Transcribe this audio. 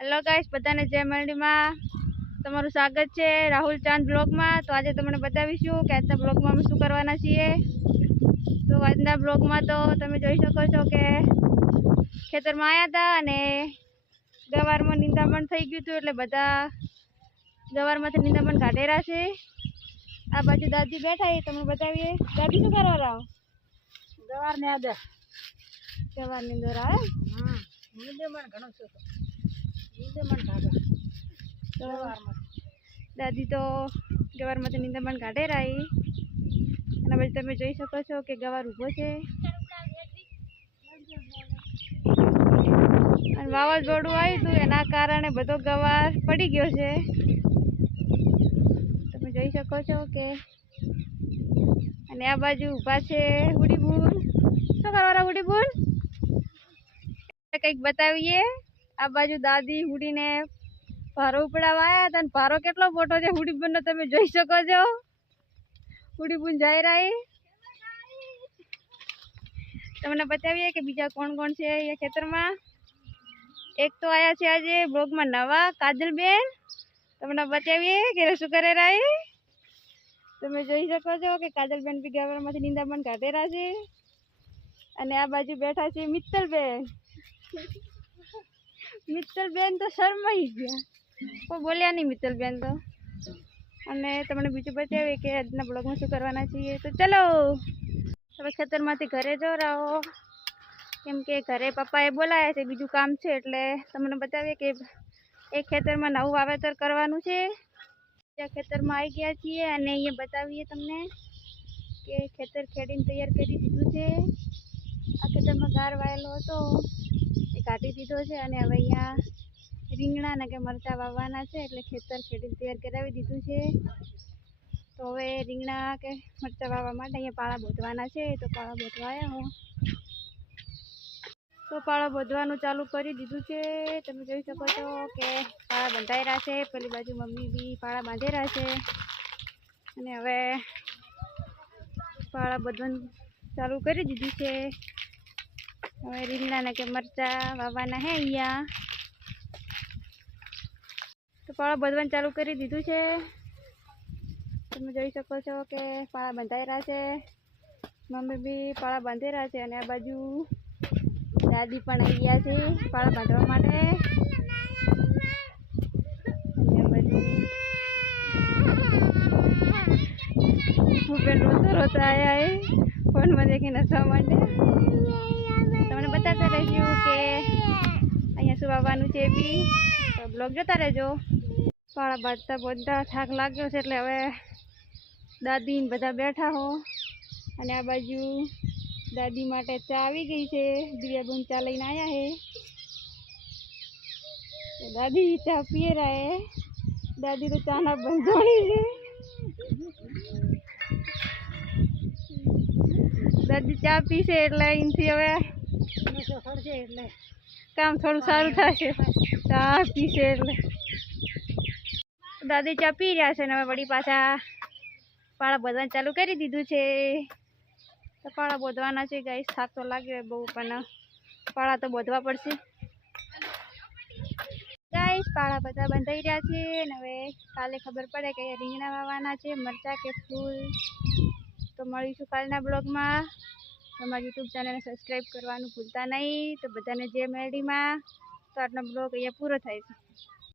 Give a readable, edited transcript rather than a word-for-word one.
Hello guys, બધાને જય મંડીમાં તમારું સ્વાગત છે રાહુલ ચાંદ બ્લોગમાં। તો આજે તમને બતાવીશું કે આજના બ્લોગમાં અમે શું કરવાના છીએ। તો આજના બ્લોગમાં તો તમે જોઈ શકો છો કે ખેતરમાં આવ્યા હતા અને ગવારમાં નિંદામણ થઈ ગયું હતું, એટલે બધા ગવારમાંથી નિંદામણ કાઢેલા છે। આ બાજુ દાદી બેઠા એ તમને બતાવીએ। દાદી શું કરવા રહો? ગવાર ને આદે ગવાર નીંદર આવે। હા, નિંદામણ ઘણો છે નિંદામણ કાઢે તો દાદી તો ગવારમાંથી નિંદામણ કાઢે રાઈ અને પછી તમે જોઈ શકો છો કે ગવાર ઊભો છે અને વાવાઝોડું આવ્યું હતું એના કારણે બધો ગવાર પડી ગયો છે। તમે જોઈ શકો છો કે અને આ બાજુ ઊભા છે હુડીબુન। શું કરવાના હુડીબુન? કંઈક બતાવીએ। આ બાજુ દાદી હુડીને ભારો ઉપડાવવા આવ્યા હતા અને ભારો કેટલો મોટો છે હુડીબુનનો તમે જોઈ શકો છો। હુડીબુન જઈ રહી। તમને બતાવીએ કે બીજા કોણ કોણ છે અહીંયા ખેતરમાં। એક તો આયા છે આજે બ્લોગમાં નવા, કાજલબેન। તમને બતાવીએ કે શું કરે રહી। તમે જોઈ શકો છો કે કાજલબેન બી ગવારમાંથી નિંદામણ કાઢેલા છે અને આ બાજુ બેઠા છે મિત્તલબેન। મિત્તલબેન તો શરમાઈ ગયા, કોઈ બોલ્યા નહીં મિત્તલબેન તો। અને તમને બીજું બતાવીએ કે આજના બ્લોગમાં શું કરવાના છીએ। તો ચલો હવે ખેતરમાંથી ઘરે જો રહો, કેમ કે ઘરે પપ્પાએ બોલાયા છે, બીજું કામ છે એટલે તમને બતાવીએ કે એક ખેતરમાં નવું વાવેતર કરવાનું છે। ત્યાં ખેતરમાં આવી ગયા છીએ અને અહીંયા બતાવીએ તમને કે ખેતર ખેડીને તૈયાર કરી દીધું છે। આ ખેતરમાં ગાર વાયેલો હતો એ કાઢી દીધો છે અને હવે અહીંયા રીંગણા ને કે મરચાં વાવવાના છે, એટલે ખેતર ખેડીને તૈયાર કરાવી દીધું છે। તો હવે રીંગણા કે મરચાં વાવવા માટે અહીંયા પાળા બોધવાના છે। તો પાળા બોધવા આવ્યા હો તો પાળા બોધવાનું ચાલુ કરી દીધું છે। તમે જોઈ શકો છો કે પાળા બંધાઈ રહ્યા છે, પેલી બાજુ મમ્મી બી પાળા બાંધી રહ્યા છે અને હવે પાળા બોધવાનું ચાલુ કરી દીધું છે। હવે રીંગણાને કે મરચાં વાવવાના હે અહીંયા। તો પાળા બોધવાનું ચાલુ કરી દીધું છે। તમે જોઈ શકો છો કે પાળા બંધાઈ રહ્યા છે, મમ્મી બી પાળા બાંધી રહ્યા છે અને આ બાજુ દાદી પણ આવી ગયા છે પાળા બાંધવા માટે। અને આ બાજુ ભૂપેન રોતો રોતો આવ્યા એ ફોનમાં દેખીને હસવા માંડે। તમને બતાવતા રહીશું કે અહીંયા શું વાવવાનું છે બી, તો બ્લોગ જોતા રહેજો। પાળા બાંધતા બધા થાક લાગ્યો છે એટલે હવે દાદી ને બધા બેઠા હો અને આ બાજુ દાદી માટે ચા આવી ગઈ છે। દિવ્યાબેન ચા લઈને આવ્યા છે તો દાદી ચા પીએ રહ્યા है। દાદી તો ચાના બંધોણી છે। દાદી ચા પીશે એટલે અહીંથી હવે એટલે કામ થોડું સારું થશે। ચા પીશે એટલે દાદી ચા પી રહ્યા છે ને હવે વળી પાછા પાળા બોધવાનું ચાલુ કરી દીધું છે। તો પાળા બોધવાના છે ગાઈસ, થાક તો લાગ્યો બહુ પણ પાળા તો બોધવા પડશે ગાઈસ। પાળા બધા બંધાઈ રહ્યા છે અને હવે કાલે ખબર પડે કે રીંગણા વાવવાના છે, મરચાં કે ફૂલ। તો મળીશું કાલના બ્લોગમાં। તમારી યુટ્યુબ ચેનલને સબસ્ક્રાઈબ કરવાનું ભૂલતા નહીં। તો બધાને જય મેરડીમાં। તો આજનો બ્લોગ અહીંયા પૂરો થાય છે।